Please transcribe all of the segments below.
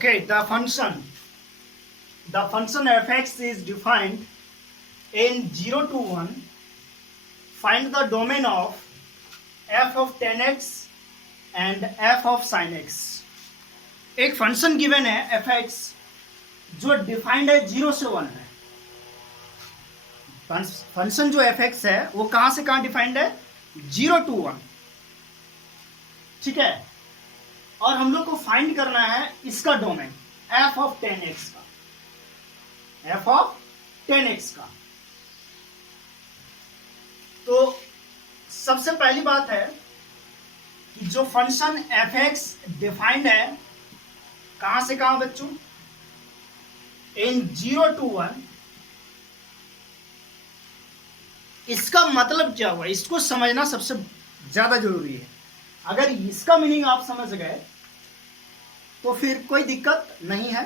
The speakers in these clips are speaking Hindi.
Okay, the function fx is defined in 0 to 1. Find the domain of f of tan x and f of sin x. एक फंक्शन गिवन है fx जो डिफाइंड है 0 से 1 है. फंक्शन जो fx है वो कहां से कहां डिफाइंड है? 0 to 1. ठीक है. और हम लोग को फाइंड करना है इसका domain f of tan x का, f ऑफ tan x का. तो सबसे पहली बात है कि जो फंक्शन fx डिफाइंड है कहां से कहां बच्चों? इन 0 to 1. इसका मतलब क्या हुआ इसको समझना सबसे ज्यादा जरूरी है. अगर इसका मीनिंग आप समझ गए तो फिर कोई दिक्कत नहीं है.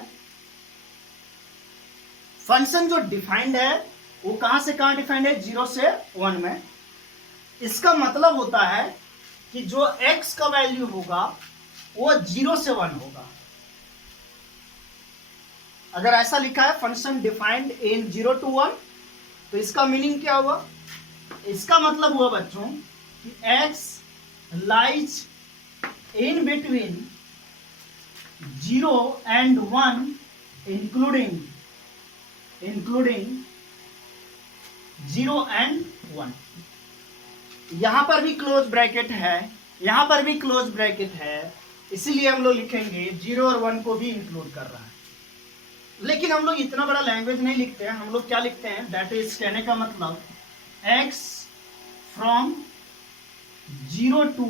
फंक्शन जो डिफाइंड है वो कहां से कहां डिफाइंड है? 0 से 1 में. इसका मतलब होता है कि जो x का वैल्यू होगा वो 0 से 1 होगा. अगर ऐसा लिखा है फंक्शन डिफाइंड इन 0 to 1 तो इसका मीनिंग क्या हुआ? इसका मतलब हुआ बच्चों कि x lies in between 0 and 1 including 0 and 1. यहां पर भी क्लोज ब्रैकेट है, यहां पर भी क्लोज ब्रैकेट है, इसीलिए हम लोग लिखेंगे 0 और 1 को भी इंक्लूड कर रहा है. लेकिन हम लोग इतना बड़ा लैंग्वेज नहीं लिखते हैं. हम लोग क्या लिखते हैं? दैट इज कहने का मतलब x from 0 to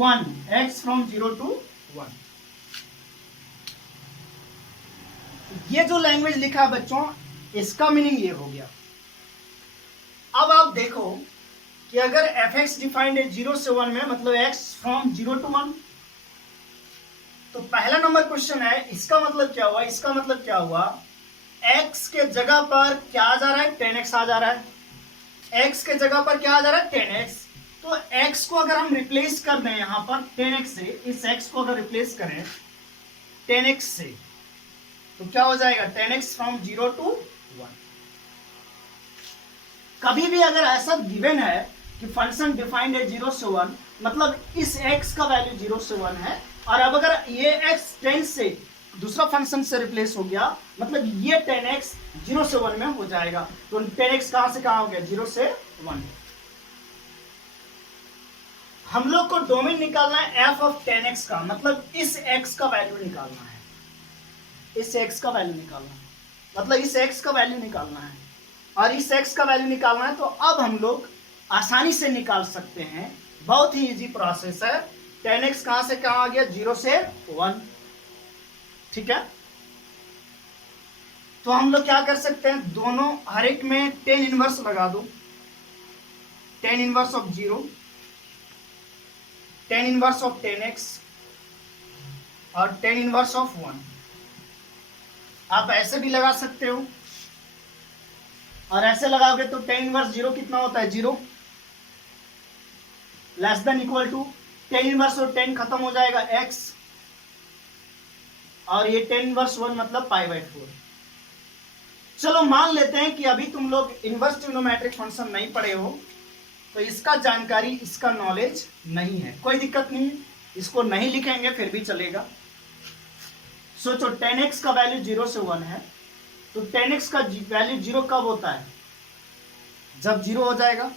1, x from 0 to 1. ये जो लैंग्वेज लिखा है बच्चों इसका मीनिंग ये हो गया. अब आप देखो कि अगर fx डिफाइंड है 0 से 1 में मतलब x फ्रॉम 0 to 1 तो पहला नंबर क्वेश्चन है इसका मतलब क्या हुआ? इसका मतलब क्या हुआ? x के जगह पर क्या आ जा रहा है? tan x आ जा रहा है. x के जगह पर क्या आ जा रहा है? tan x. तो x को अगर हम रिप्लेस कर दें यहां पर tan x से, इस x को अगर रिप्लेस करें tan x से तो क्या हो जाएगा? tan x from 0 to 1. कभी भी अगर ऐसा गिवन है कि फंक्शन डिफाइंड है 0 से 1 मतलब इस x का वैल्यू 0 से 1 है और अब अगर ये x tan से दूसरा फंक्शन से रिप्लेस हो गया मतलब ये tan x 0 से 1 में हो जाएगा. तो tan x कहां से कहां हो गया? 0 से 1. हम लोग को डोमेन निकालना है f ऑफ tan x का मतलब इस x का वैल्यू निकालना है. इस x का वैल्यू निकालना है मतलब इस x का वैल्यू निकालना है और इस x का वैल्यू निकालना है. तो अब हम लोग आसानी से निकाल सकते हैं. बहुत ही इजी प्रोसेस है. tan x कहां से कहां आ गया? 0 से 1. ठीक है. तो हम लोग क्या कर सकते हैं? दोनों हर एक में tan इनवर्स लगा दो. tan inverse of 0, tan inverse of tan x और tan इनवर्स ऑफ 1. आप ऐसे भी लगा सकते हो और ऐसे लगाओगे तो tan इनवर्स 0 कितना होता है? 0 less than equal to tan inverse और tan खत्म हो जाएगा x और ये tan इनवर्स 1 मतलब π/4. चलो मान लेते हैं कि अभी तुम लोग इनवर्स ट्रिग्नोमेट्रिक फंक्शन नहीं पढ़े हो तो इसका जानकारी, इसका नॉलेज नहीं है. कोई दिक्कत नहीं है, इसको नहीं लिखेंगे फिर भी चलेगा. सोचो tan x का वैल्यू 0 से 1 है तो tan x का वैल्यू 0 कब होता है? जब 0 हो जाएगा.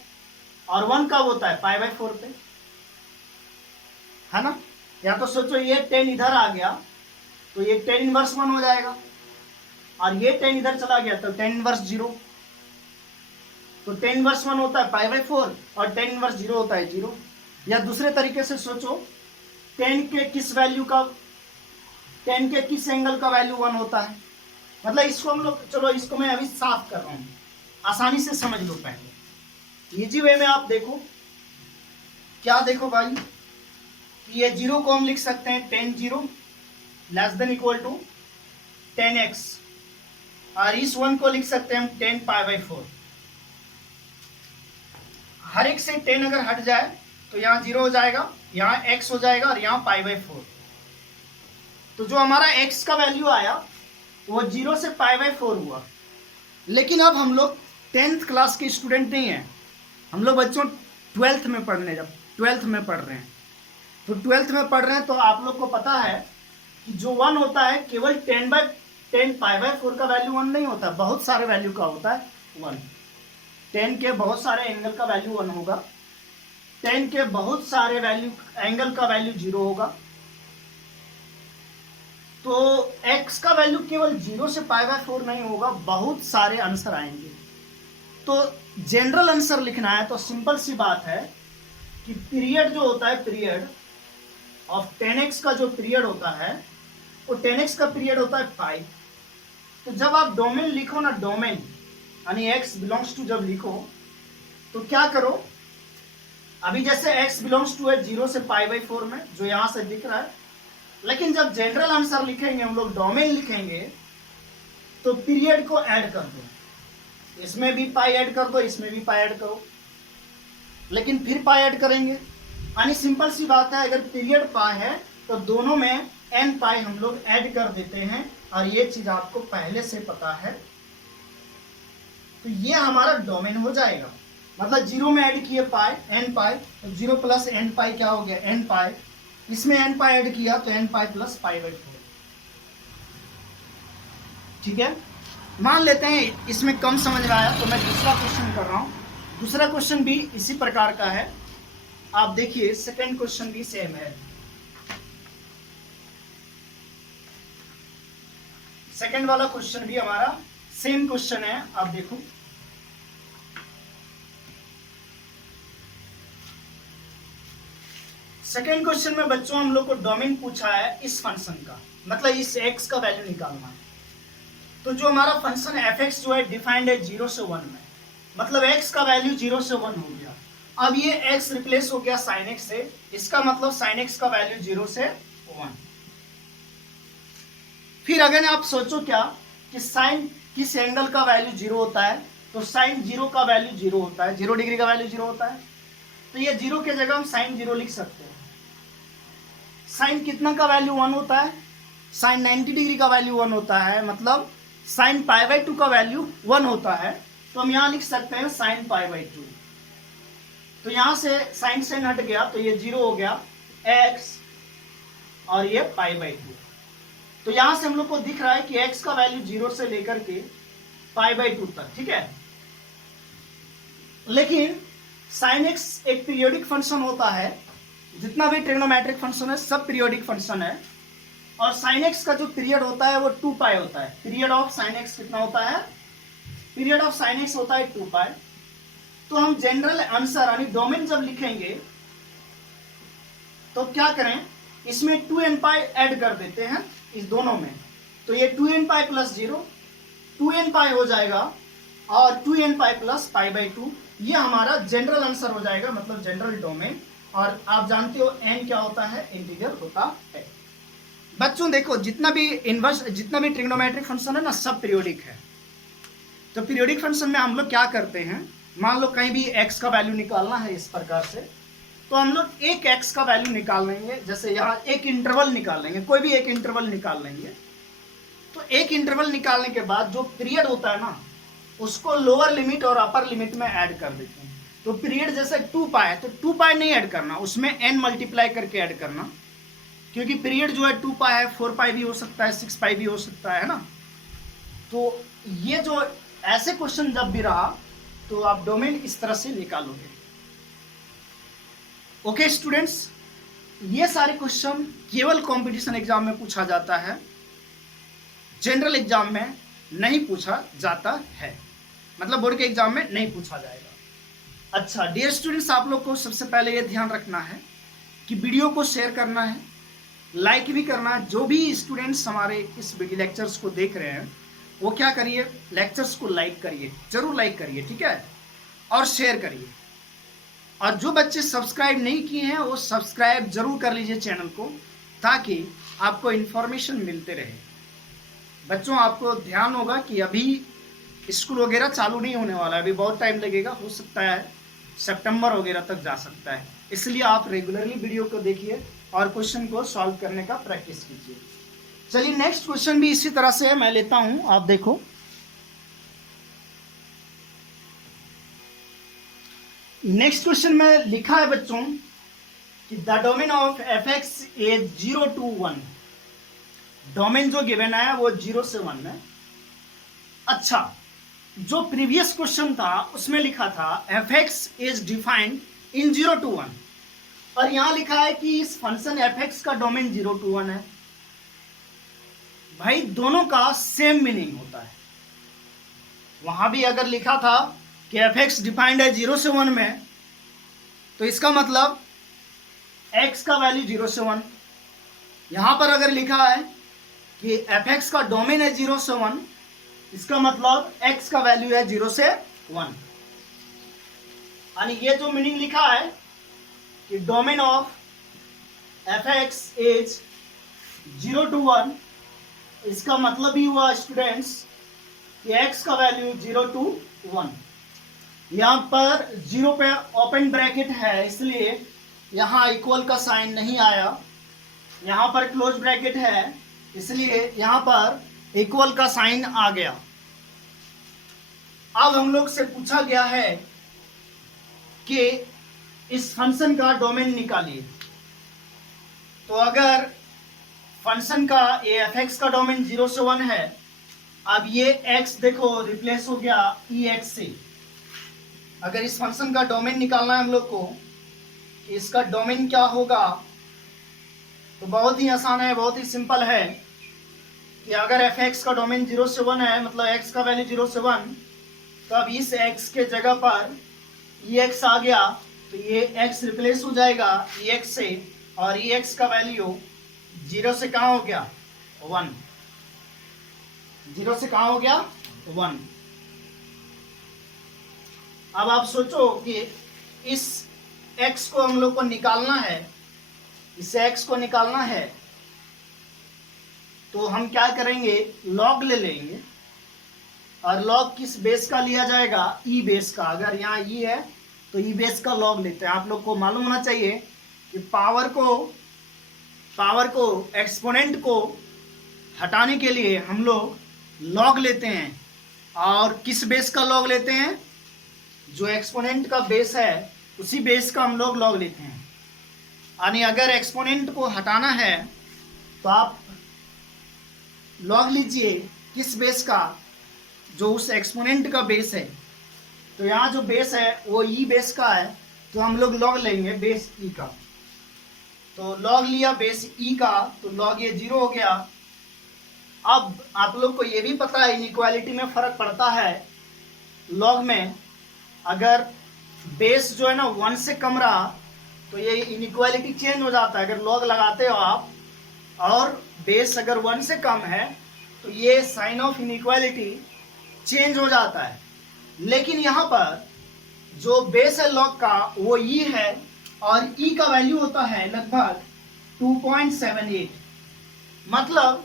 और 1 कब होता है? π/4 पे, है ना. या तो सोचो ये tan इधर आ गया तो ये tan इनवर्स 1 हो जाएगा और ये tan इधर चला गया तो tan इनवर्स 0. तो tan इनवर्स 1 होता है π/4 और tan इनवर्स 0 होता है 0. या दूसरे तरीके से सोचो tan के किस वैल्यू का, tan के किस एंगल का वैल्यू 1 होता है. मतलब इसको हम लोग, चलो इसको मैं अभी साफ कर रहा हूं, आसानी से समझ लो. पहले इजी वे में आप देखो. क्या देखो भाई कि ये 0 को हम लिख सकते हैं tan 0 less than equal to tan x और इस 1 को लिख सकते हैं हम tan π/4. हर एक से tan अगर हट जाए तो यहाँ 0 हो जाएगा, यहाँ x हो जाएगा और यहाँ π/4. तो जो हमारा x का वैल्यू आया वो 0 से π/4 हुआ। लेकिन अब हम लोग 10th क्लास के स्टूडेंट नहीं हैं, हम लोग बच्चों 12th में पढ़ रहे हैं। तो 12th में पढ़ रहे हैं तो आप लोग को पता है कि जो 1 होता है केवल 10/10 π/4 का वैल्यू 1 नहीं होता, बहुत सारे वैल्यू का होता है 1। 10 के बहुत सारे एंगल का वैल्यू 1 होगा, 10 के बहुत सारे एंगल का वैल्यू 0 होगा। तो x का वैल्यू केवल 0 से π/4 नहीं होगा, बहुत सारे आंसर आएंगे। तो जनरल आंसर लिखना है तो सिंपल सी बात है कि पीरियड जो होता है, पीरियड ऑफ 10x का जो पीरियड होता है वो 10x का पीरियड होता है 5। तो जब आप डोमेन लिखो ना, डोमेन यानी x बिलोंग्स टू जब लिखो तो क्या करो, अभी जैसे x बिलोंग्स टू है 0 से π/4 में जो यहां से दिख रहा है, लेकिन जब जनरल आंसर लिखेंगे हम लोग डोमेन लिखेंगे तो पीरियड को ऐड कर दो, इसमें भी पाई ऐड कर दो, इसमें भी पाई ऐड करो, लेकिन फिर पाई ऐड करेंगे। यानी सिंपल सी बात है, अगर पीरियड पाई है तो दोनों में n पाई हम लोग ऐड कर देते हैं, और ये चीज आपको पहले से पता है। तो ये हमारा डोमेन हो जाएगा, मतलब 0 में ऐड किए पाई n पाई, तो 0 प्लस n पाई क्या हो गया n पाई, इसमें n पाई ऐड किया तो n पाई प्लस π/4। ठीक है, मान लेते हैं इसमें कम समझ में आया तो मैं दूसरा क्वेश्चन कर रहा हूं। दूसरा क्वेश्चन भी इसी प्रकार का है, आप देखिए सेकंड क्वेश्चन भी सेम है। सेकंड वाला क्वेश्चन भी हमारा सेम क्वेश्चन है, आप देखो। सेकेंड क्वेश्चन में बच्चों हम लोग को डोमेन पूछा है इस फंक्शन का, मतलब इस x का वैल्यू निकालना है। तो जो हमारा फंक्शन f(x) जो है डिफाइंड है 0 से 1 में, मतलब x का वैल्यू 0 से 1 हो गया। अब ये x रिप्लेस हो गया sin x से, इसका मतलब sin x का वैल्यू 0 से 1। फिर अगर आप सोचो क्या कि साइन किस एंगल का वैल्यू 0 होता है, तो साइन 0 का वैल्यू 0 होता है, 0 डिग्री का वैल्यू 0 होता है। तो ये 0 के जगह हम साइन 0 लिख सकते हैं। साइन कितना का वैल्यू 1 होता है, साइन 90 डिग्री का वैल्यू 1 होता है, मतलब साइन π/2 का वैल्यू 1 होता है। तो हम यहां लिख सकते हैं साइन π/2। तो यहां से साइन हट गया तो ये 0 हो गया x और ये π/2। तो यहां से हम लोग को दिख रहा है कि x का वैल्यू 0 से लेकर के π/2 तक, ठीक है। लेकिन साइन x एक पीरियोडिक फंक्शन होता है, जितना भी ट्रिग्नोमेट्रिक फंक्शन है सब पीरियोडिक फंक्शन है, और साइन x का जो पीरियड होता है वो 2π होता है। पीरियड ऑफ साइन x कितना होता है, पीरियड ऑफ साइन x होता है 2π। तो हम जनरल आंसर यानी डोमेन जब लिखेंगे तो क्या करें, इसमें 2nπ ऐड कर देते हैं इस दोनों में, तो ये 2nπ प्लस 0 2nπ हो जाएगा, और 2nπ प्लस π/2 ये हमारा जनरल आंसर हो जाएगा, मतलब जनरल डोमेन। और आप जानते हो n क्या होता है, इंटीग्रल होता है। बच्चों देखो जितना भी ट्रिग्नोमेट्रिक फंक्शन है ना सब पीरियोडिक है। तो पीरियोडिक फंक्शन में हम लोग क्या करते हैं, मान लो कहीं भी x का वैल्यू निकालना है इस प्रकार से, तो हम लोग एक x का वैल्यू निकाल लेंगे। जैसे यहाँ एक इंटरवल निकाल लेंगे, कोई भी एक इंटरवल निकाल लेंगे। तो एक इंटरवल निकालने के बाद जो पीरियड होता है ना उसको लोअर लिमिट और अपर लिमिट में ऐड कर देते हैं। तो पीरियड जैसे 2π है तो 2π नहीं ऐड करना, उसमें n मल्टीप्लाई करके ऐड करना, क्योंकि पीरियड जो है 2π है, 4π भी हो सकता है, 6π भी हो सकता है ना। तो ये जो ऐसे क्वेश्चन जब भी रहा तो आप डोमेन इस तरह से निकालोगे। ओके स्टूडेंट्स, ये सारे क्वेश्चन केवल कंपटीशन एग्जाम में पूछा जाता है, जनरल एग्जाम में नहीं पूछा जाता है, मतलब बोर्ड के एग्जाम में नहीं पूछा जाएगा। अच्छा डियर स्टूडेंट्स, आप लोग को सबसे पहले ये ध्यान रखना है कि वीडियो को शेयर करना है, लाइक भी करना है। जो भी स्टूडेंट्स हमारे इस वीडियो लेक्चर्स को देख रहे हैं वो क्या करिए, लेक्चर्स को लाइक करिए, जरूर लाइक करिए, ठीक है, और शेयर करिए। और जो बच्चे सब्सक्राइब नहीं किए हैं वो सब्सक्राइब जरूर कर लीजिए चैनल को, ताकि आपको इन्फॉर्मेशन मिलते रहे। बच्चों आपको ध्यान होगा कि अभी स्कूल वगैरह चालू नहीं होने वाला है, अभी बहुत टाइम लगेगा, हो सकता है सितंबर वगैरह तक जा सकता है। इसलिए आप रेगुलरली वीडियो को देखिए और क्वेश्चन को सॉल्व करने का प्रैक्टिस कीजिए। चलिए नेक्स्ट क्वेश्चन भी इसी तरह से है, मैं लेता हूं, आप देखो। नेक्स्ट क्वेश्चन में लिखा है बच्चों कि the domain of F x is 0 to 1। Domain जो गिवन है वो 0 से 1 है। अच्छा, जो प्रीवियस क्वेश्चन था उसमें लिखा था F x is defined in 0 to 1, और यहां लिखा है कि इस फंक्शन एफ एक्स का डोमेन 0 to 1 है। भाई दोनों का सेम मीनिंग होता है। वहां भी अगर लिखा था कि एफ एक्स डिफाइंड है 0 से 1 में, तो इसका मतलब x का वैल्यू 0 से 1। यहां पर अगर लिखा है कि एफ एक्स का डोमेन है 0 से 1, इसका मतलब x का वैल्यू है 0 से 1। यानी ये जो मीनिंग लिखा है कि domain of F x is 0 to 1, इसका मतलब ही हुआ स्टूडेंट्स कि x का वैल्यू 0 to 1। यहां पर 0 पे ओपन ब्रैकेट है, इसलिए यहां इक्वल का साइन नहीं आया। यहां पर क्लोज ब्रैकेट है, इसलिए यहां पर इक्वल का साइन आ गया। अब हम लोग से पूछा गया है कि इस फंक्शन का डोमेन निकालिए। तो अगर फंक्शन का ये एफ एक्स का डोमेन 0 से 1 है, अब ये x देखो रिप्लेस हो गया ई एक्स से। अगर इस फंक्शन का डोमेन निकालना है हम लोग को कि इसका डोमेन क्या होगा, तो बहुत ही आसान है, बहुत ही सिंपल है कि अगर एफ एक्स का डोमेन 0 से 1 है, मतलब x का वैल्यू 0 से 1, तो अब इस x के जगह पर ई एक्स आ गया, तो ये x रिप्लेस हो जाएगा ई एक्स से, और ई एक्स का वैल्यू 0 से कहाँ हो गया 1। 0 से कहाँ हो गया 1। अब आप सोचो कि इस x को हम लोग को निकालना है, इस x को निकालना है, तो हम क्या करेंगे, लॉग ले लेंगे। और लॉग किस बेस का लिया जाएगा, ई बेस का। अगर यहाँ ई है तो ई बेस का लॉग लेते हैं। आप लोग को मालूम होना चाहिए कि पावर को एक्सपोनेंट को हटाने के लिए हम लोग लॉग लेते हैं। और किस बेस का लॉग लेते हैं, जो एक्सपोनेंट का बेस है उसी बेस का हम लोग लॉग लेते हैं। यानी अगर एक्सपोनेंट को हटाना है तो आप लॉग लीजिए किस बेस का, जो उस एक्सपोनेंट का बेस है। तो यहाँ जो बेस है वो ई बेस का है, तो हम लोग लॉग लेंगे बेस ई का। तो लॉग लिया बेस ई का, तो लॉग ये 0 हो गया। अब आप लोग को ये भी पता है इनइक्वालिटी में फर्क पड़ता है लॉग में। अगर बेस जो है ना 1 से कम रहा तो ये इनइक्वालिटी चेंज हो जाता है। अगर लॉग लगाते हो आप और बेस अगर 1 से कम है तो ये साइन ऑफ इनइक्वालिटी चेंज हो जाता है। लेकिन यहाँ पर जो बेस है लॉग का वो ई है, और ई का वैल्यू होता है लगभग 2.78। मतलब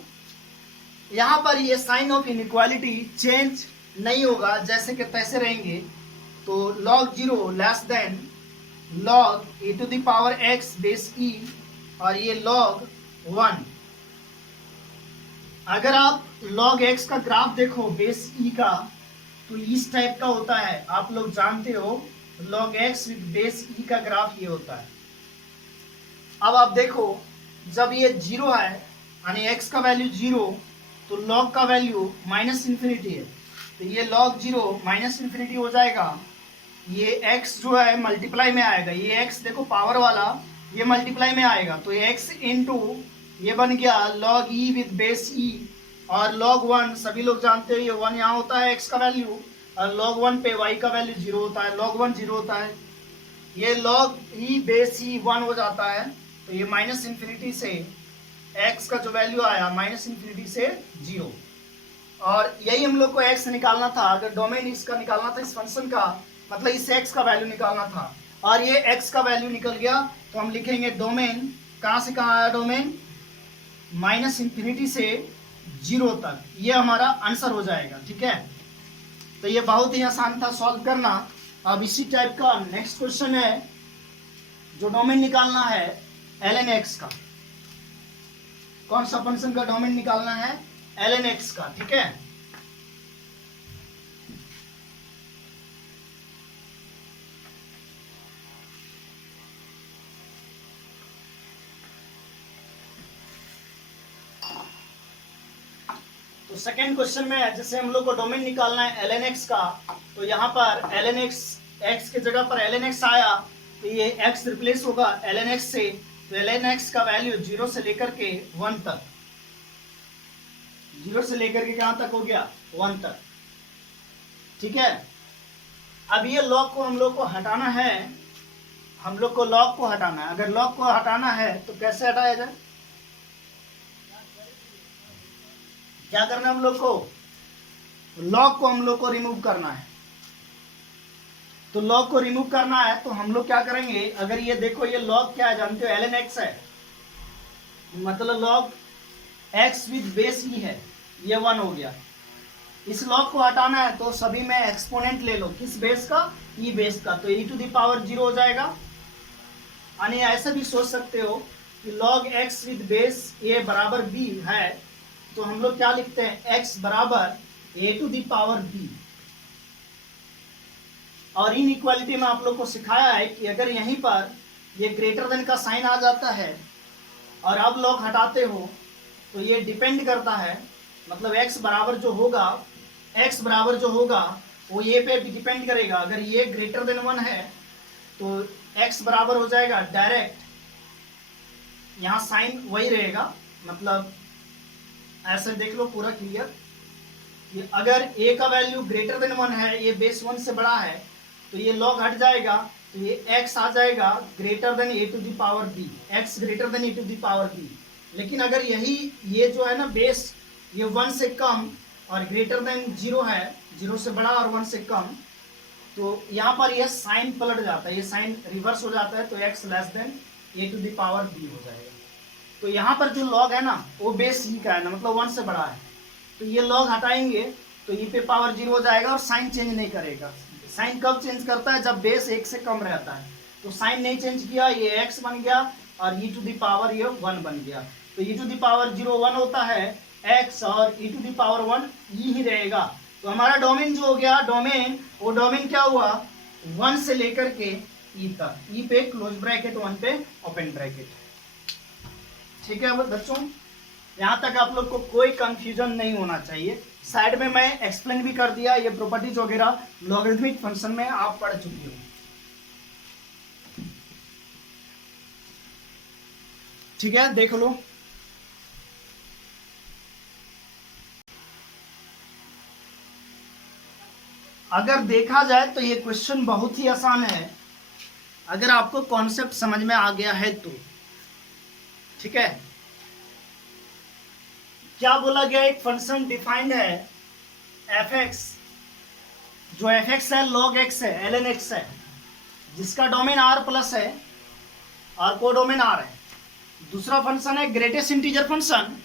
यहाँ पर ये साइन ऑफ इनइक्वालिटी चेंज नहीं होगा, जैसे कि तैसे रहेंगे। तो log 0 less then log e⁻x base e, और ये log 1। अगर आप log x का ग्राफ देखो बेस e का, तो इस टाइप का होता है। आप लोग जानते हो log x with base e का ग्राफ ये होता है। अब आप देखो जब ये 0 है यानी x का वैल्यू 0, तो log का वैल्यू -∞ है, तो ये log 0 -∞ हो जाएगा। ये x जो है मल्टीप्लाई में आएगा, ये x देखो पावर वाला ये मल्टीप्लाई में आएगा, तो ये x इंटू ये बन गया log e with base e, और log 1 सभी लोग जानते हैं ये 1 यहाँ होता है x का वैल्यू, और log 1 पे y का वैल्यू 0 होता है, log 1 0 होता है। ये log e बेस e 1 हो जाता है, तो ये -∞ से x का जो वैल्यू आया -∞ से 0। और यही हम लोग को x निकालना था। अगर डोमेन इसका निकालना था, इस फंक्शन का मतलब इस x का वैल्यू निकालना था, और ये x का वैल्यू निकल गया, तो हम लिखेंगे डोमेन कहाँ से कहाँ आया, डोमेन -∞ से 0 तक। ये हमारा आंसर हो जाएगा। ठीक है, तो ये बहुत ही आसान था सॉल्व करना। अब इसी टाइप का नेक्स्ट क्वेश्चन है जो डोमेन निकालना है ln x का। कौन सा फंक्शन का डोमेन निकालना है, ln x का, ठीक है। तो सेकेंड क्वेश्चन में जैसे हम लोग को डोमेन निकालना है ln x का, तो यहाँ पर ln x की जगह पर ln x आया, तो ये x रिप्लेस होगा ln x से, तो ln x का वैल्यू 0 से लेकर के 1 तक, 0 से लेकर के कहाँ तक हो गया, 1 तक, ठीक है। अब ये लॉग को हम लोग को हटाना है, हम लोग को लॉग को हटाना है। अगर लॉग को हटाना है तो कैसे हटाया जाए, क्या करना है हम लोग को, लॉग को हम लोग को रिमूव करना है। तो लॉग को रिमूव करना है तो हम लोग क्या करेंगे, अगर ये देखो ये लॉग क्या है जानते हो, ln x है, मतलब लॉग x विद बेस ई है, ये 1 हो गया। इस लॉग को हटाना है तो सभी में एक्सपोनेंट ले लो, किस बेस का, ई बेस का, तो e⁻0 हो जाएगा। यानी ऐसा भी सोच सकते हो कि log x with base a बराबर b है, तो हम लोग क्या लिखते हैं, x बराबर a⁻b। और इन इक्वालिटी में आप लोग को सिखाया है कि अगर यहीं पर ये ग्रेटर देन का साइन आ जाता है और अब लॉग हटाते हो तो ये डिपेंड करता है, मतलब x बराबर जो होगा वो ये पे भी डिपेंड करेगा। अगर ये ग्रेटर देन 1 है तो x बराबर हो जाएगा डायरेक्ट, यहाँ साइन वही रहेगा, मतलब ऐसे देख लो पूरा क्लियर कि अगर a का वैल्यू ग्रेटर देन 1 है, ये बेस 1 से बड़ा है, तो ये लॉग हट जाएगा, तो ये x आ जाएगा greater than a⁻b, x greater then a⁻b। लेकिन अगर ये जो है ना बेस, ये 1 से कम और ग्रेटर देन 0 है, 0 से बड़ा और 1 से कम, तो यहाँ पर यह साइन पलट जाता है, ये साइन रिवर्स हो जाता है, तो x लेस देन a⁻b हो जाएगा। तो यहाँ पर जो लॉग है ना वो बेस ई का है ना, मतलब 1 से बड़ा है, तो ये लॉग हटाएंगे तो e⁻0 हो जाएगा और साइन चेंज नहीं करेगा। साइन कब चेंज करता है, जब बेस 1 से कम रहता है, तो साइन नहीं चेंज किया, ये x बन गया और e⁻1 बन गया। तो e⁻0 1 होता है x और e⁻1 ई ही रहेगा। तो हमारा डोमेन जो हो गया, वो डोमेन क्या हुआ, 1 से लेकर के ई तक, ई पे क्लोज ब्रैकेट 1 पे ओपन ब्रैकेट, ठीक है बच्चों। यहाँ तक आप लोग को कोई कंफ्यूजन नहीं होना चाहिए। साइड में मैं एक्सप्लेन भी कर दिया, ये प्रॉपर्टीज वगैरह लॉगरिथमिक फंक्शन में आप पढ़ चुकी हो, ठीक है, देख लो। अगर देखा जाए तो ये क्वेश्चन बहुत ही आसान है, अगर आपको कॉन्सेप्ट समझ में आ गया है तो, ठीक है। क्या बोला गया, एक फंक्शन डिफाइंड है f(x), जो f(x) है log x है, ln x है, जिसका डोमेन r प्लस है और कोडोमेन r है। दूसरा फंक्शन है ग्रेटेस्ट इंटीजर फंक्शन,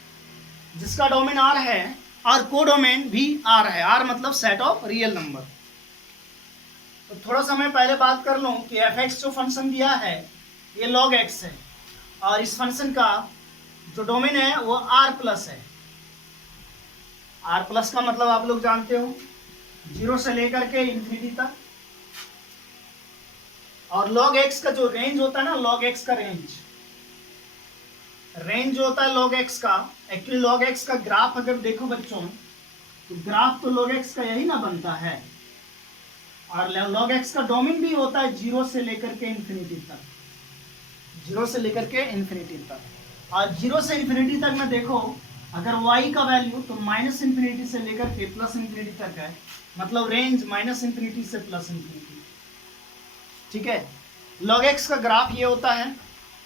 जिसका डोमेन r है और कोडोमेन भी r है, r मतलब सेट ऑफ रियल नंबर। तो थोड़ा सा मैं पहले बात कर लूं कि f(x) जो फंक्शन दिया है ये log x है और इस फंक्शन का जो डोमेन है वो r प्लस है। r प्लस का मतलब आप लोग जानते हो 0 से लेकर के इंफिनिटी तक, और log x का जो रेंज होता है ना, log x का रेंज जो होता है log x का, एक्चुअली log x का ग्राफ अगर देखो बच्चों तो ग्राफ तो log x का यही ना बनता है, और log x का डोमेन भी होता है 0 से लेकर के इंफिनिटी तक, 0 से लेकर के इंफिनिटी तक। और 0 से इंफिनिटी तक में देखो अगर y का वैल्यू तो -∞ से लेकर के +∞ तक है, मतलब रेंज -∞ से +∞, ठीक है। log x का ग्राफ ये होता है।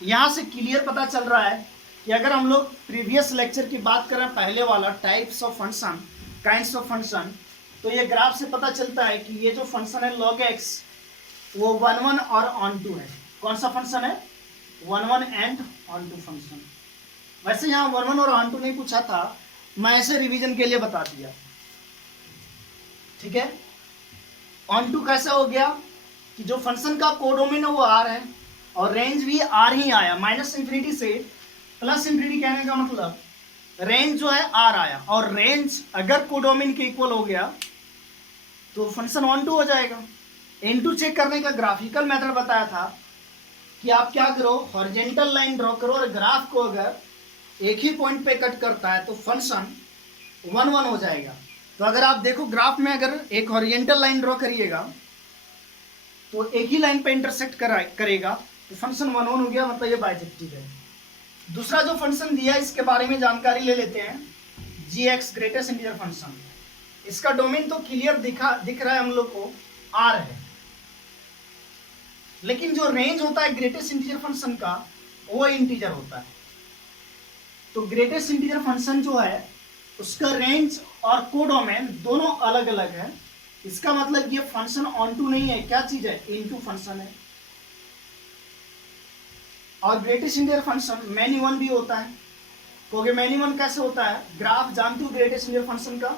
यहाँ से क्लियर पता चल रहा है कि अगर हम लोग प्रीवियस लेक्चर की बात करें, पहले वाला types of function, kinds of function, तो ये ग्राफ से पता चलता है कि ये जो फंक्शन है log x वो 1 1 और ऑन टू है। कौन सा फंक्शन है, 1 1 एंड ऑन टू फंक्शन। वैसे यहाँ 1 1 और ऑन टू नहीं पूछा था, मैं ऐसे रिवीजन के लिए बता दिया, ठीक है। ऑन टू कैसे हो गया कि जो फंक्शन का कोडोमेन है वो r है और रेंज भी r ही आया, -∞ से प्लस इंफिनिटी कहने का मतलब रेंज जो है आर आया, और रेंज अगर कोडोमेन के इक्वल हो गया तो फंक्शन ऑन टू हो जाएगा। इनटू चेक करने का ग्राफिकल मेथड बताया था कि आप क्या करो, हॉरिजॉन्टल लाइन ड्रॉ करो और ग्राफ को अगर एक ही पॉइंट पे कट करता है तो फंक्शन 1 1 हो जाएगा। तो अगर आप देखो ग्राफ में अगर एक हॉरिजॉन्टल लाइन ड्रॉ करिएगा तो एक ही लाइन पे इंटरसेक्ट करेगा तो फंक्शन 1 1 हो गया, मतलब ये बाइजेक्टिव है। दूसरा जो फंक्शन दिया है इसके बारे में जानकारी ले लेते हैं, जी एक्स ग्रेटेस्ट इंटीजर फंक्शन। इसका डोमेन तो क्लियर दिख रहा है हम लोग को, आर है, लेकिन जो रेंज होता है ग्रेटेस्ट इंटीजर फंक्शन का वो इंटीजर होता है। तो ग्रेटेस्ट इंटीजर फंक्शन जो है उसका रेंज और कोडोमेन दोनों अलग अलग है। इसका मतलब ये फंक्शन ऑन टू नहीं है, क्या चीज है, इनटू फंक्शन है। और greatest integer function many one भी होता है, क्योंकि मैनी वन कैसे होता है, ग्राफ जानते हो ग्रेटेस्ट इंटीजर फंक्शन का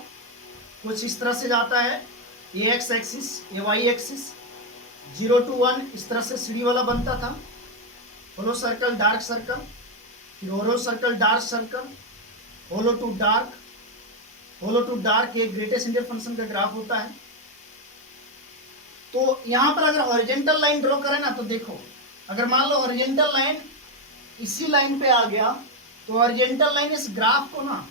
कुछ इस तरह से जाता है, ये एक्स एक्सिस ये वाई एक्सिस, 0 to 1 इस तरह से सीढ़ी वाला बनता था, होलो सर्कल डार्क सर्कल, फिर hollow circle dark circle, hollow to dark, hollow to dark, ये ग्रेटेस्ट इंटीजर फंक्शन का ग्राफ होता है। तो यहां पर अगर हॉरिजॉन्टल लाइन ड्रॉ करें ना तो देखो, अगर मान लो हॉरिजॉन्टल लाइन इसी लाइन पे आ गया तो हॉरिजॉन्टल लाइन इस ग्राफ को ना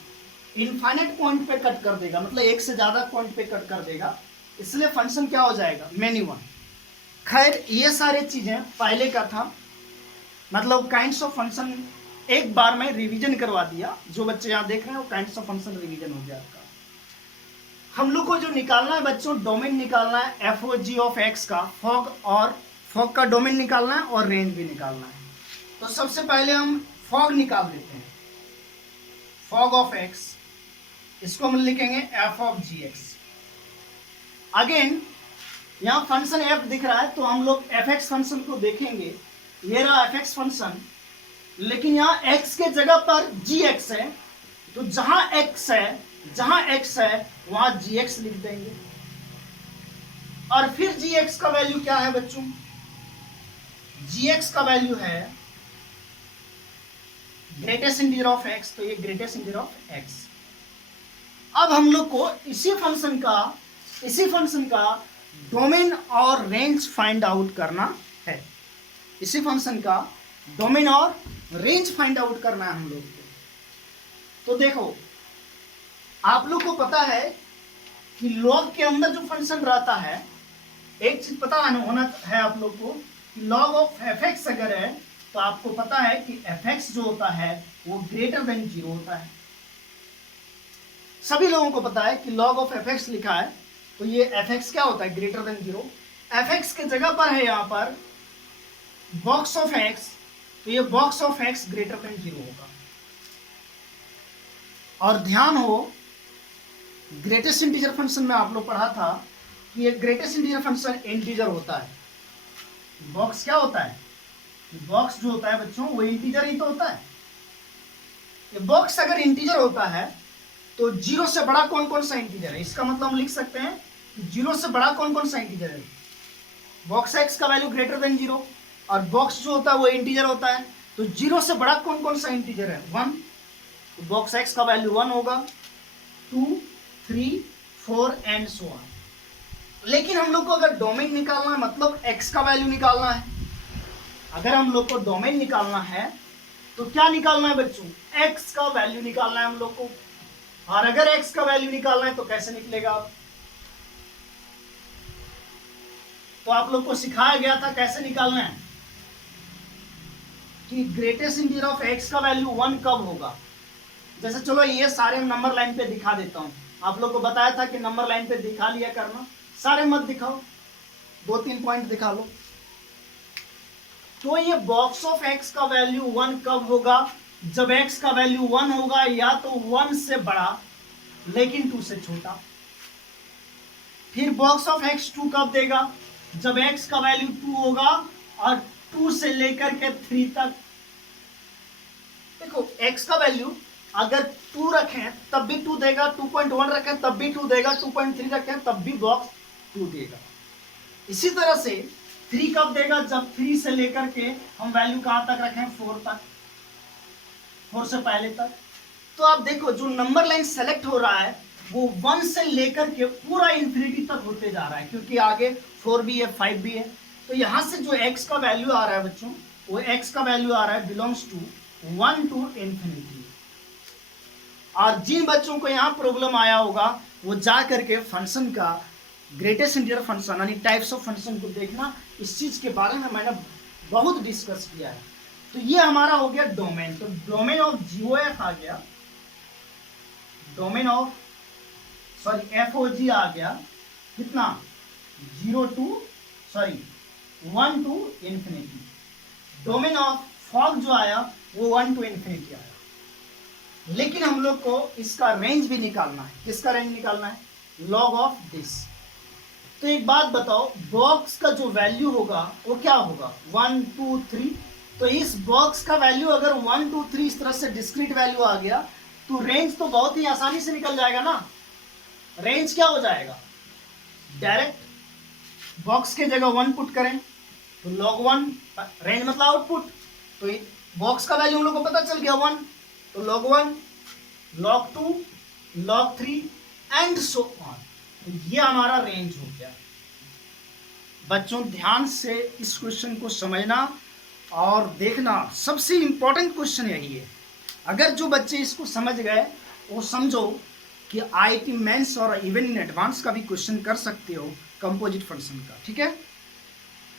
इनफाइनाइट पॉइंट पे कट कर देगा, मतलब एक से ज्यादा पॉइंट पे कट कर देगा, इसलिए फंक्शन क्या हो जाएगा, मैनी वन। खैर ये सारी चीजें पहले का था, मतलब काइंड्स ऑफ फंक्शन एक बार में रिवीजन करवा दिया। जो बच्चे यहाँ देख रहे हैं वो काइंड्स ऑफ फंक्शन रिवीजन हो गया आपका। हम लोग को जो निकालना है बच्चों, डोमेन निकालना है F O G of X का, फॉग और फॉग का डोमेन निकालना है और रेंज भी निकालना है। तो सबसे पहले हम फॉग निकाल देते हैं, फॉग ऑफ एक्स, इसको हम लिखेंगे F of G X. Again यहाँ फंक्शन एफ दिख रहा है तो हम लोग एफ एक्स फंक्शन को देखेंगे, ये रहा एफ एक्स फंक्शन, लेकिन यहाँ एक्स के जगह पर जी एक्स है, तो जहां एक्स है वहां जी एक्स लिख देंगे। और फिर जी एक्स का वैल्यू क्या है बच्चों, जी एक्स का वैल्यू है ग्रेटेस्ट इंटीजर ऑफ एक्स, तो ये ग्रेटेस्ट इंटीजर ऑफ एक्स। अब हम लोग को इसी फंक्शन का डोमेन और रेंज फाइंड आउट करना है, इसी फंक्शन का डोमेन और रेंज फाइंड आउट करना है हम लोग को। तो देखो आप लोग को पता है कि लॉग के अंदर जो फंक्शन रहता है, एक चीज पता होना है आप लोग को कि लॉग ऑफ एफ एक्स अगर है तो आपको पता है कि एफ एक्स जो होता है वो ग्रेटर देन 0 होता है। सभी लोगों को पता है कि log ऑफ एफ एक्स लिखा है तो ये एफ एक्स क्या होता है, ग्रेटर देन 0। एफ एक्स के जगह पर है यहाँ पर बॉक्स ऑफ एक्स, तो ये box of x greater than 0 होगा। और ध्यान हो, ग्रेटेस्ट इंटीजर फंक्शन में आप लोग पढ़ा था कि ये ग्रेटेस्ट इंटीजर फंक्शन इंटीजर होता है। बॉक्स क्या होता है, बॉक्स जो होता है बच्चों वो इंटीजर ही तो होता है। ये बॉक्स अगर इंटीजर होता है तो 0 से बड़ा कौन कौन सा इंटीजर है, इसका मतलब हम लिख सकते हैं 0 से बड़ा कौन कौन सा इंटीजर है। बॉक्स एक्स का वैल्यू ग्रेटर देन 0 और बॉक्स जो होता है वो इंटीजर होता है, तो 0 से बड़ा कौन कौन सा इंटीजर है, 1, तो बॉक्स एक्स का वैल्यू 1 होगा, 2, 3, 4 एंड सो ऑन। लेकिन हम लोग को अगर डोमेन निकालना है, मतलब एक्स का वैल्यू निकालना है, अगर हम लोग को डोमेन निकालना है तो क्या निकालना है बच्चों, एक्स का वैल्यू निकालना है हम लोग को। और अगर एक्स का वैल्यू निकालना है तो कैसे निकलेगा, तो आप लोग को सिखाया गया था कैसे निकालना है कि ग्रेटेस्ट इंटीजर ऑफ एक्स का वैल्यू 1 कब होगा। जैसे चलो ये सारे नंबर लाइन पे दिखा देता हूं, आप लोग को बताया था कि नंबर लाइन पे दिखा लिया करना, सारे मत दिखाओ, 2-3 पॉइंट दिखा लो। तो ये बॉक्स ऑफ एक्स का वैल्यू 1 कब होगा, जब x का वैल्यू 1 होगा या तो 1 से बड़ा लेकिन 2 से छोटा। फिर बॉक्स ऑफ x 2 कब देगा, जब x का वैल्यू 2 होगा और 2 से लेकर के 3 तक। देखो x का वैल्यू अगर 2 रखें तब भी 2 देगा, 2.1 रखें तब भी 2 देगा, 2.3 रखें तब भी बॉक्स 2 देगा। इसी तरह से 3 कब देगा, जब 3 से लेकर के हम वैल्यू कहां तक रखें, 4 तक। 4 से पहले तक। तो आप देखो जो नंबर लाइन सेलेक्ट हो रहा है वो 1 से लेकर के पूरा इन्फिनिटी तक होते जा रहा है, क्योंकि आगे 4 भी है 5 भी है। तो यहां से जो x का वैल्यू आ रहा है बच्चों, वो x का वैल्यू आ रहा है बिलोंग्स टू 1 टू इन्फिनिटी। और जिन बच्चों को यहाँ प्रॉब्लम आया होगा वो जा करके फंक्शन का ग्रेटेस्ट इंटीजर फंक्शन यानी टाइप्स ऑफ फंक्शन को देखना। इस चीज के बारे में मैंने बहुत डिस्कस किया है। तो ये हमारा हो गया डोमेन। तो डोमेन ऑफ जीओएफ आ गया, डोमेन ऑफ सॉरी एफओजी आ गया कितना 1 to infinity. Domain of fog जो आया वो 1 टू इन्फिनिटी आया। लेकिन हम लोग को इसका रेंज भी निकालना है। किसका रेंज निकालना है? Log of this. तो एक बात बताओ, बॉक्स का जो वैल्यू होगा वो क्या होगा 1 2 3। तो इस बॉक्स का वैल्यू अगर 1 2 3 इस तरह से डिस्क्रीट वैल्यू आ गया तो रेंज तो बहुत ही आसानी से निकल जाएगा ना। रेंज क्या हो जाएगा? डायरेक्ट बॉक्स के जगह 1 पुट करें तो log 1, रेंज मतलब आउटपुट। तो बॉक्स का वैल्यू हम लोग को पता चल गया 1, तो log 1, log 2, log 3 and so on. ये हमारा रेंज हो गया। बच्चों ध्यान से इस क्वेश्चन को समझना और देखना, सबसे इंपॉर्टेंट क्वेश्चन यही है। अगर जो बच्चे इसको समझ गए वो समझो कि आईआईटी मेंस और इवन इन एडवांस का भी क्वेश्चन कर सकते हो कंपोजिट फंक्शन का। ठीक है,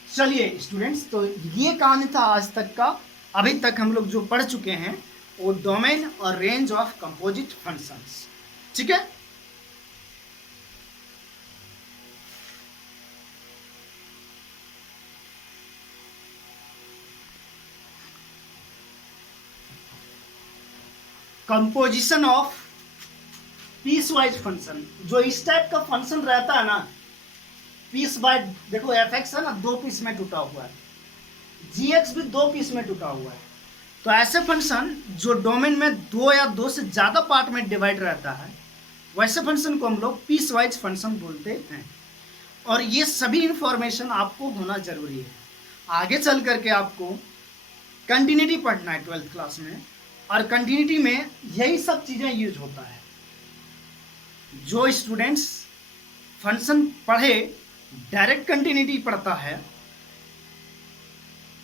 चलिए स्टूडेंट्स, तो ये कहानी था आज तक का। अभी तक हम लोग जो पढ़ चुके हैं वो डोमेन और रेंज ऑफ कंपोजिट फंक्शंस। ठीक है, composition of peace wise function. जो इस टाइप का फंक्शन रहता है ना, पीस वाइज, देखो एफ एक्स है ना 2 पीस में टूटा हुआ है, जी एक्स भी 2 पीस में टूटा हुआ है। तो ऐसे फंक्शन जो डोमेन में 2 या 2 से ज़्यादा पार्ट में डिवाइड रहता है, वैसे फंक्शन को हम लोग पीस वाइज फंक्शन बोलते हैं। और ये सभी इंफॉर्मेशन आपको होना जरूरी है। आगे चल करके आपको कंटिन्यूटी पढ़ना है 12th क्लास में, और कंटिन्यूटी में यही सब चीज़ें यूज होता है। जो स्टूडेंट्स फंक्शन पढ़े डायरेक्ट कंटिन्यूटी पढ़ता है,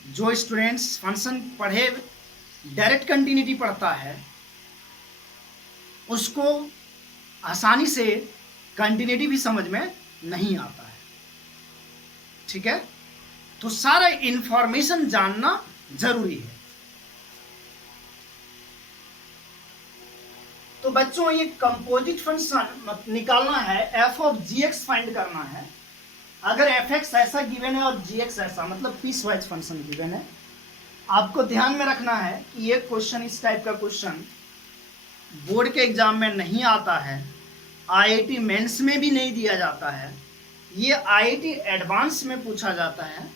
जो स्टूडेंट्स फंक्शन पढ़े डायरेक्ट कंटिन्यूटी पढ़ता है, उसको आसानी से कंटिन्यूटी भी समझ में नहीं आता है। ठीक है, तो सारा इंफॉर्मेशन जानना जरूरी है। तो बच्चों ये कंपोजिट फंक्शन निकालना है, F of G X find करना है। अगर एफ एक्स ऐसा गिवन है और जी एक्स ऐसा, मतलब पीस वाइज फंक्शन गिवन है, आपको ध्यान में रखना है कि ये क्वेश्चन, इस टाइप का क्वेश्चन बोर्ड के एग्जाम में नहीं आता है, आईआईटी मेंस में भी नहीं दिया जाता है, ये आईआईटी एडवांस में पूछा जाता है।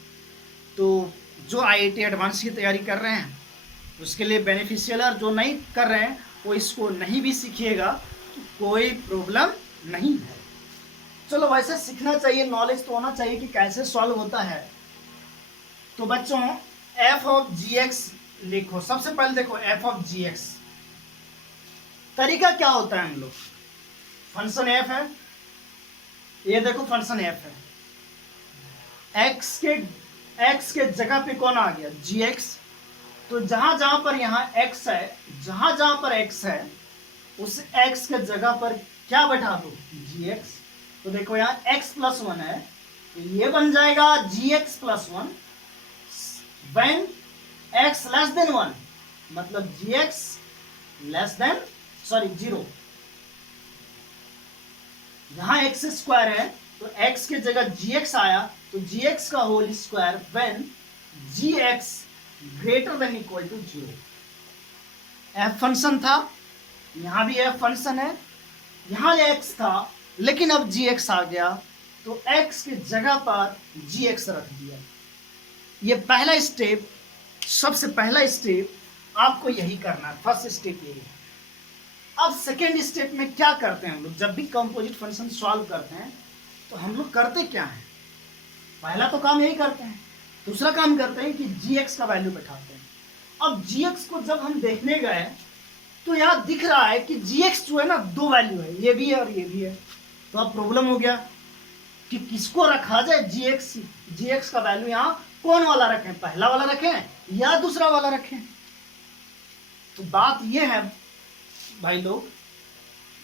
तो जो आईआईटी एडवांस की तैयारी कर रहे हैं उसके लिए बेनिफिशियल है, और जो नहीं कर रहे हैं वो इसको नहीं भी सीखिएगा तो कोई प्रॉब्लम नहीं है। चलो वैसे सीखना चाहिए, नॉलेज तो होना चाहिए कि कैसे सॉल्व होता है। तो बच्चों एफ ऑफ जी एक्स लिखो। सबसे पहले देखो एफ ऑफ जी एक्स तरीका क्या होता है। हम लोग फंक्शन एफ है, ये देखो फंक्शन एफ है, एक्स के जगह पे कौन आ गया जी एक्स। तो जहां जहां पर यहाँ x है, जहां जहां पर x है उस x के जगह पर क्या बैठा दो gx। तो देखो यहाँ x प्लस 1 है, तो ये बन जाएगा gx plus 1 when x less than 1, मतलब gx लेस देन 0। यहाँ x स्क्वायर है तो x के जगह gx आया, तो gx का whole square when gx greater than equal to 0। एफ फंक्शन था, यहां भी एफ फंक्शन है, यहां x था लेकिन अब gx आ गया तो x के जगह पर gx रख दिया। ये पहला स्टेप, सबसे पहला स्टेप आपको यही करना है, फर्स्ट स्टेप यही है। अब सेकेंड स्टेप में क्या करते हैं हम लोग, जब भी कंपोजिट फंक्शन सॉल्व करते हैं तो हम लोग करते क्या है, पहला तो काम यही करते हैं, दूसरा काम करते हैं कि gx का वैल्यू बैठाते हैं। अब gx को जब हम देखने गए तो यहाँ दिख रहा है कि gx जो है ना दो वैल्यू है, ये भी है और ये भी है। तो अब प्रॉब्लम हो गया कि किसको रखा जाए, gx का वैल्यू यहाँ कौन वाला रखें, पहला वाला रखें या दूसरा वाला रखें। तो बात ये है भाई लोग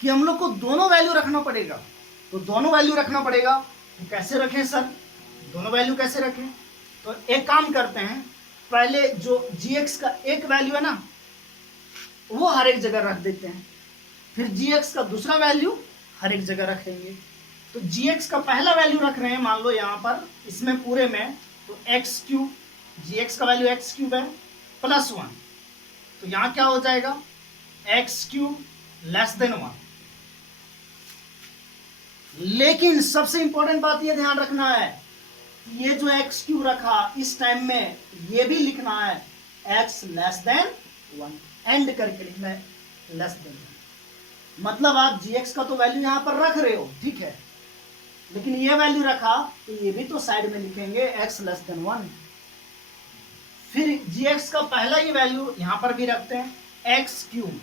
कि हम लोग को दोनों वैल्यू रखना पड़ेगा। तो दोनों वैल्यू रखना पड़ेगा, तो कैसे रखें सर, दोनों वैल्यू कैसे रखें? तो एक काम करते हैं, पहले जो gx का एक वैल्यू है ना वो हर एक जगह रख देते हैं, फिर gx का दूसरा वैल्यू हर एक जगह रखेंगे। तो gx का पहला वैल्यू रख रहे हैं मान लो यहाँ पर इसमें पूरे में, तो एक्स क्यूब, gx का वैल्यू एक्स क्यूब है प्लस 1, तो यहाँ क्या हो जाएगा एक्स क्यूब लेस देन 1। लेकिन सबसे इंपॉर्टेंट बात ये ध्यान रखना है, ये जो एक्स क्यूब रखा इस टाइम में ये भी लिखना है एक्स लेस देन 1, एंड करके लिखना है लेस देन। मतलब आप gx का तो वैल्यू यहां पर रख रहे हो, ठीक है, लेकिन ये वैल्यू रखा तो ये भी तो साइड में लिखेंगे x लेस देन 1। फिर gx का पहला ही वैल्यू यहां पर भी रखते हैं एक्स क्यूब,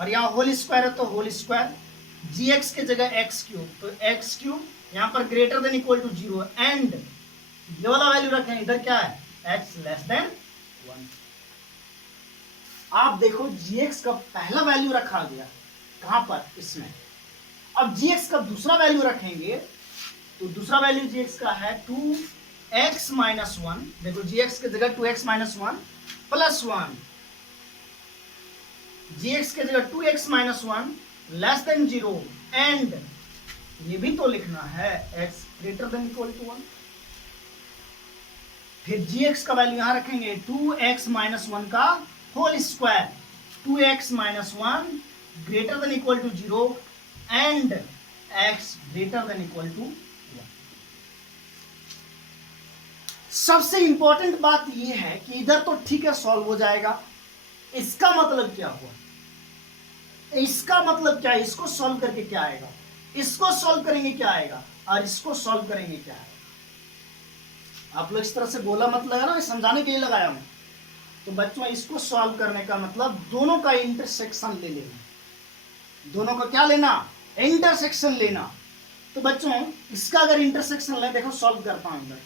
और यहाँ होल स्क्वायर है तो होल स्क्वायर, gx के जगह एक्स क्यूब, तो एक्स क्यूब यहाँ पर greater than equal to 0, and ये वाला वैल्यू रखें इधर क्या है x लेस देन 1। आप देखो gx का पहला वैल्यू रखा गया कहां पर, इसमें। अब gx का दूसरा वैल्यू रखेंगे तो दूसरा वैल्यू gx का है 2x माइनस 1, देखो gx के जगह 2x माइनस 1 प्लस 1, gx के जगह 2x minus 1 less than 0, and ये भी तो लिखना है x greater than equal to 1। फिर gx का वैल्यू यहां रखेंगे 2x माइनस 1 का whole square, 2x minus 1 greater than equal to 0, and x greater than equal to 1। सबसे इंपॉर्टेंट बात यह है कि इधर तो ठीक है सॉल्व हो जाएगा, इसका मतलब क्या हुआ, इसका मतलब क्या है, इसको सॉल्व करके क्या आएगा, इसको सॉल्व करेंगे क्या आएगा, और इसको सॉल्व करेंगे क्या आएगा। आप लोग इस तरह से गोला मत लगाना, मैं समझाने के लिए लगाया हूं। तो बच्चों इसको सॉल्व करने का मतलब दोनों का इंटरसेक्शन ले लेना, दोनों का क्या लेना, इंटरसेक्शन लेना। तो बच्चों इसका अगर इंटरसेक्शन ले, देखो सॉल्व करता हूं इधर,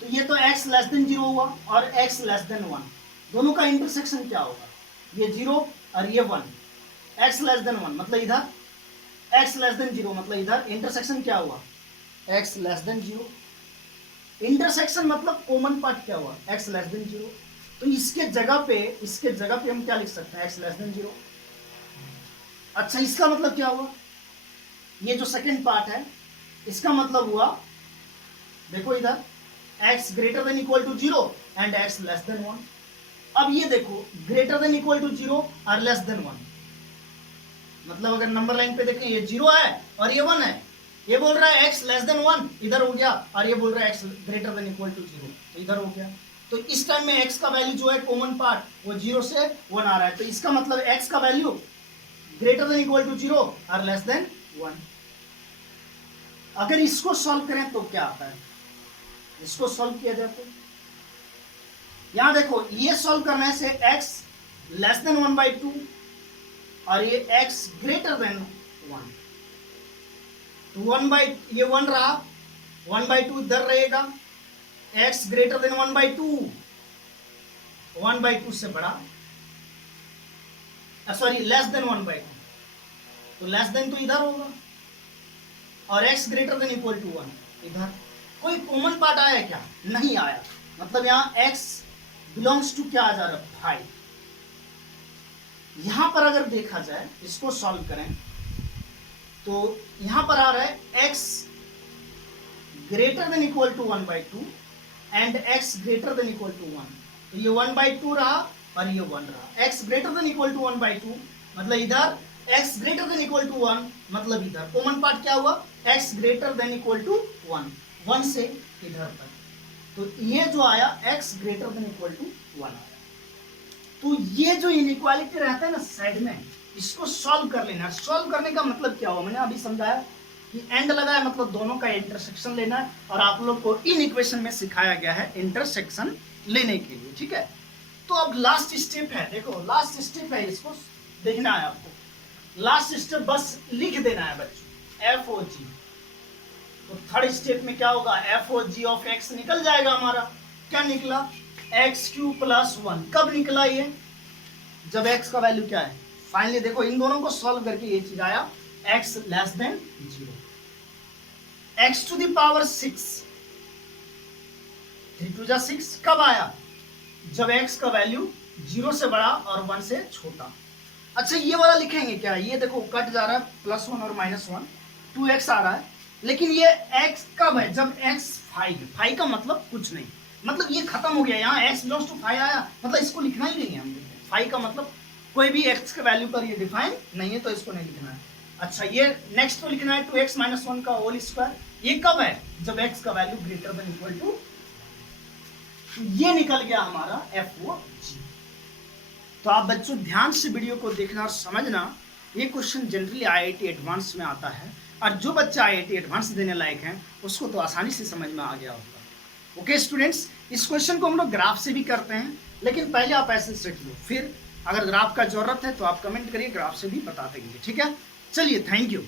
तो ये तो x लेस देन 0 हुआ और x लेस देन 1, दोनों का इंटरसेक्शन क्या होगा, ये 0 और ये 1, x लेस देन 1 मतलब इधर, x लेस देन 0 मतलब इधर, इंटरसेक्शन क्या हुआ x लेस देन 0, इंटरसेक्शन मतलब कॉमन पार्ट क्या हुआ x लेस देन 0। तो इसके जगह पे हम क्या लिख सकते हैं x लेस देन 0। अच्छा इसका मतलब क्या हुआ, ये जो सेकंड पार्ट है इसका मतलब हुआ, देखो इधर x greater than equal to 0 and x less than 1। अब ये देखो ग्रेटर देन इक्वल टू 0 और लेस देन 1, मतलब अगर नंबर लाइन पे देखें ये 0 है और ये 1 है, ये बोल रहा है x लेस देन 1 इधर हो गया, और ये बोल रहा है x greater than equal to 0 तो इधर हो गया। तो इस टाइम में x का वैल्यू जो है कॉमन पार्ट वो 0 से 1 आ रहा है, तो इसका मतलब x का value greater than equal to 0 और लेस देन 1। अगर इसको सॉल्व करें तो क्या आता है, इसको सॉल्व किया जाए तो यहां देखो ये सॉल्व करने से x लेस देन 1/2 और ये x ग्रेटर देन 1, तो ये 1 रहा, 1/2 इधर रहेगा, x ग्रेटर देन 1/2, 1/2 से बड़ा, सॉरी लेस देन 1/2, तो लेस देन तो इधर होगा, और x greater than equal to 1 इधर। कोई कॉमन पार्ट आया क्या, नहीं आया, मतलब यहाँ x बिलोंग्स टू क्या आ जा रहा है 5। यहां पर अगर देखा जाए इसको सॉल्व करें तो यहां पर आ रहा है x greater than equal to 1/2 and x greater than equal to 1, तो ये 1/2 रहा और ये 1 रहा, x greater than equal to 1/2 मतलब इधर, x greater than equal to 1 मतलब इधर, कॉमन पार्ट क्या हुआ x greater than equal to 1 से इधर तक, तो ये जो आया x greater than equal to 1 आया। तो ये जो इनइक्वालिटी रहता है ना साइड में, इसको सॉल्व कर लेना। सॉल्व करने का मतलब क्या हुआ, मैंने अभी समझाया कि एंड लगा है मतलब दोनों का इंटरसेक्शन लेना है, और आप लोग को इन इक्वेशन में सिखाया गया है इंटरसेक्शन लेने के लिए, ठीक है। तो तो अब लास्ट स्टेप है, देखो लास्ट स्टेप है, इसको देखना है आपको। लास्ट स्टेप बस लिख देना है बच्चों, एफ ओ जी। तो थर्ड स्टेप में क्या होगा, F O G of X निकल जाएगा हमारा। क्या निकला, एक्स क्यू प्लस वन। कब निकला ये, जब एक्स का वैल्यू क्या है, फाइनली देखो इन दोनों को सॉल्व करके ये चीज आया, X less than zero. X to the power 6, 3 to जा 6 कब आया, जब एक्स का वैल्यू 0 से बड़ा और 1 से छोटा। अच्छा ये वाला लिखेंगे क्या, ये देखो कट जा रहा है, +1 और -1, 2x आ रहा है, लेकिन ये x कब है, जब x 5 का मतलब कुछ नहीं, मतलब ये खत्म हो गया, यहाँ x बिलोंग्स टू 5 आया, मतलब इसको लिखना ही नहीं है हम। 5 का मतलब कोई भी x के वैल्यू पर ये डिफाइन नहीं है, तो इसको नहीं लिखना है। अच्छा ये नेक्स्ट तो लिखना है 2x - 1 का होल स्क्वायर, ये कब है, जब x का value greater than equal to, ये निकल गया हमारा FOG। तो आप बच्चों ध्यान से वीडियो को देखना और समझना, ये क्वेश्चन जनरली IIT एडवांस में आता है, और जो बच्चा IIT एडवांस देने लायक है उसको तो आसानी से समझ में आ गया होगा। ओके स्टूडेंट्स, इस क्वेश्चन को हम लोग ग्राफ से भी करते हैं, लेकिन पहले आप ऐसे सीख लो, फिर अगर ग्राफ का जरूरत है तो आप कमेंट करिए, ग्राफ से भी बता देंगे। ठीक है, चलिए, थैंक यू।